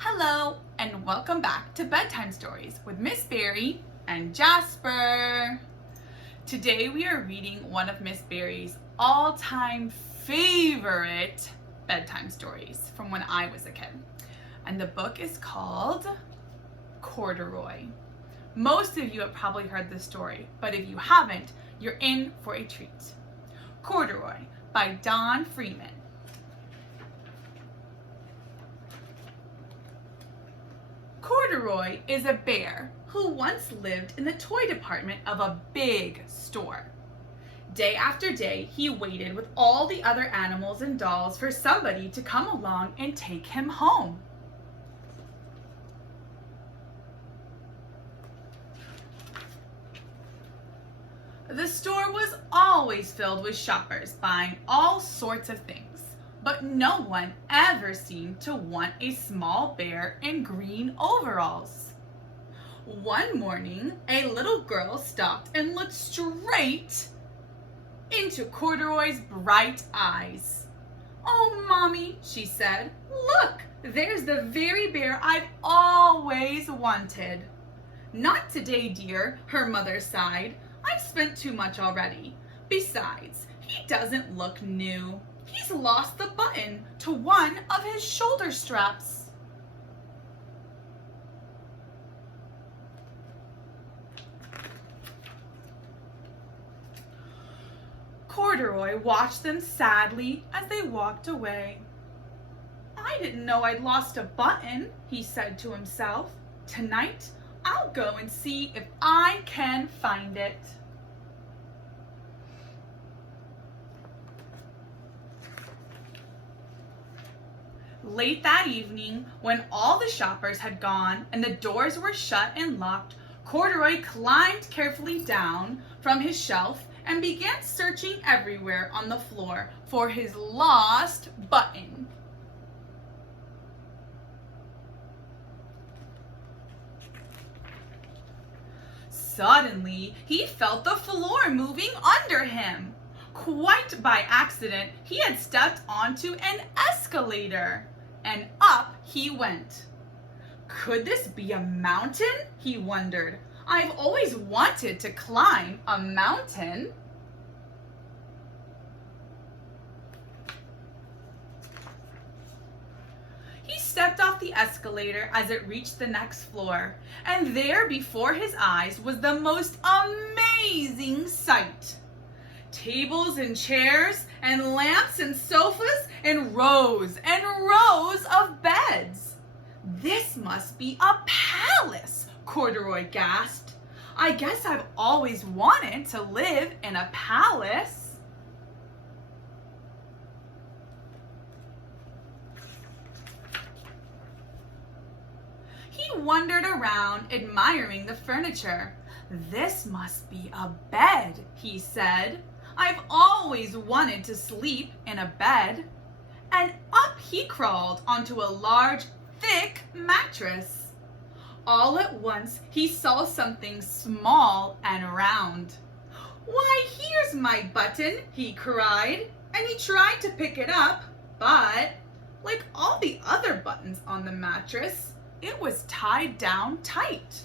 Hello and welcome back to Bedtime Stories with Miss Berry and Jasper. Today we are reading one of Miss Berry's all-time favorite bedtime stories from when I was a kid. And the book is called Corduroy. Most of you have probably heard this story, but if you haven't, you're in for a treat. Corduroy by Don Freeman. Corduroy is a bear who once lived in the toy department of a big store. Day after day, he waited with all the other animals and dolls for somebody to come along and take him home. The store was always filled with shoppers buying all sorts of things. But no one ever seemed to want a small bear in green overalls. One morning, a little girl stopped and looked straight into Corduroy's bright eyes. "Oh, Mommy," she said, "look, there's the very bear I've always wanted." "Not today, dear," her mother sighed. "I've spent too much already. Besides, he doesn't look new. He's lost the button to one of his shoulder straps." Corduroy watched them sadly as they walked away. "I didn't know I'd lost a button," he said to himself. "Tonight, I'll go and see if I can find it." Late that evening, when all the shoppers had gone and the doors were shut and locked, Corduroy climbed carefully down from his shelf and began searching everywhere on the floor for his lost button. Suddenly, he felt the floor moving under him. Quite by accident, he had stepped onto an escalator, and up he went. Could this be a mountain? He wondered. I've always wanted to climb a mountain. He stepped off the escalator as it reached the next floor, and there before his eyes was the most amazing sight. Tables and chairs and lamps and sofas and rows of beds. "This must be a palace," Corduroy gasped. "I guess I've always wanted to live in a palace." He wandered around admiring the furniture. "This must be a bed," he said. "I've always wanted to sleep in a bed." And up he crawled onto a large, thick mattress. All at once he saw something small and round. "Why, here's my button," he cried, and he tried to pick it up, but like all the other buttons on the mattress, it was tied down tight.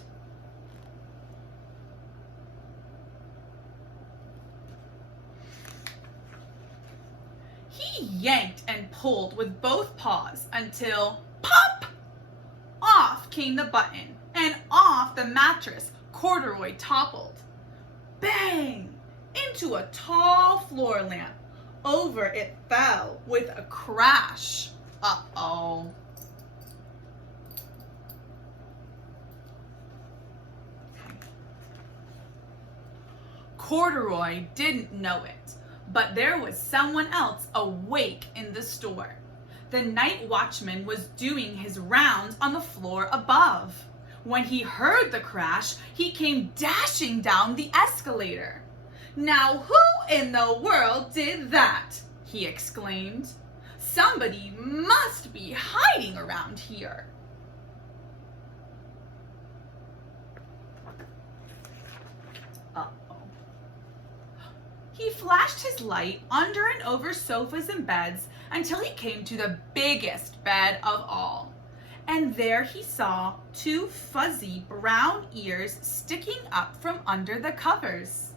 He yanked and pulled with both paws until, pop! Off came the button, and off the mattress Corduroy toppled. Bang! Into a tall floor lamp. Over it fell with a crash. Uh-oh. Corduroy didn't know it, but there was someone else awake in the store. The night watchman was doing his rounds on the floor above. When he heard the crash, he came dashing down the escalator. "Now who in the world did that?" he exclaimed. "Somebody must be hiding around here." He flashed his light under and over sofas and beds until he came to the biggest bed of all. and there he saw two fuzzy brown ears sticking up from under the covers.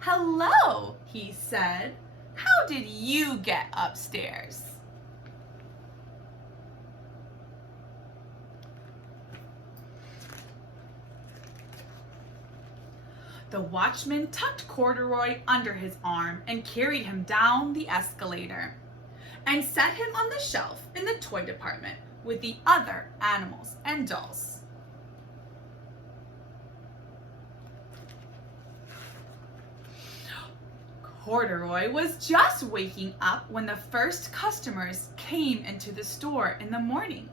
"Hello," he said. "How did you get upstairs?" The watchman tucked Corduroy under his arm and carried him down the escalator and set him on the shelf in the toy department with the other animals and dolls. Corduroy was just waking up when the first customers came into the store in the morning.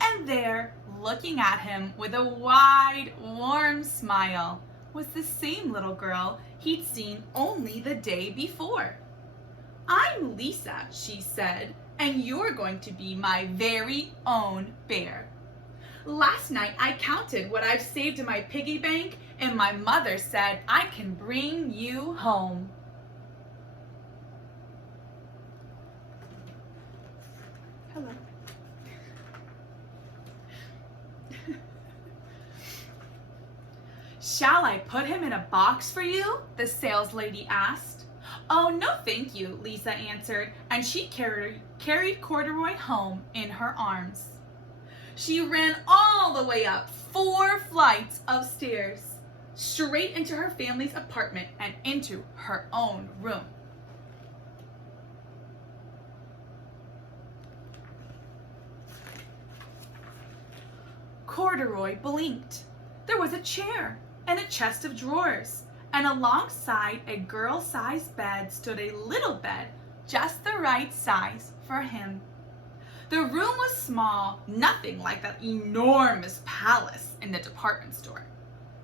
And there, looking at him with a wide, warm smile, was the same little girl he'd seen only the day before. "I'm Lisa," she said, "and you're going to be my very own bear. Last night I counted what I've saved in my piggy bank, and my mother said I can bring you home." Hello. "Shall I put him in a box for you?" the sales lady asked. "Oh, no thank you," Lisa answered, and she carried Corduroy home in her arms. She ran all the way up 4 flights of stairs, straight into her family's apartment and into her own room. Corduroy blinked. There was a chair and a chest of drawers, and alongside a girl-sized bed stood a little bed, just the right size for him. The room was small, nothing like that enormous palace in the department store.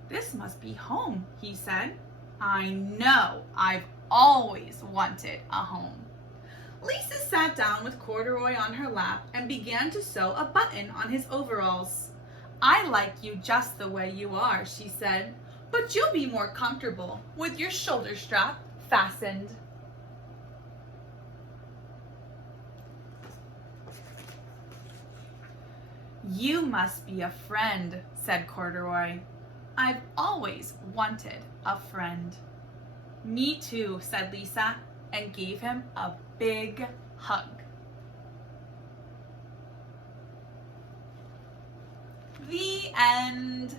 "This must be home," he said. "I know I've always wanted a home." Lisa sat down with Corduroy on her lap and began to sew a button on his overalls. "I like you just the way you are," she said, "but you'll be more comfortable with your shoulder strap fastened." "You must be a friend," said Corduroy. "I've always wanted a friend." "Me too," said Lisa, and gave him a big hug. The end.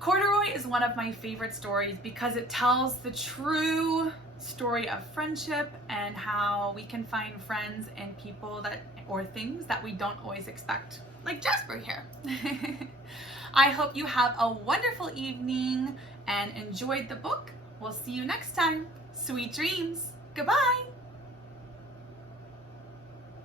Corduroy is one of my favorite stories because it tells the true story of friendship and how we can find friends in people or things that we don't always expect, like Jasper here. I hope you have a wonderful evening and enjoyed the book. We'll see you next time. Sweet dreams. Goodbye.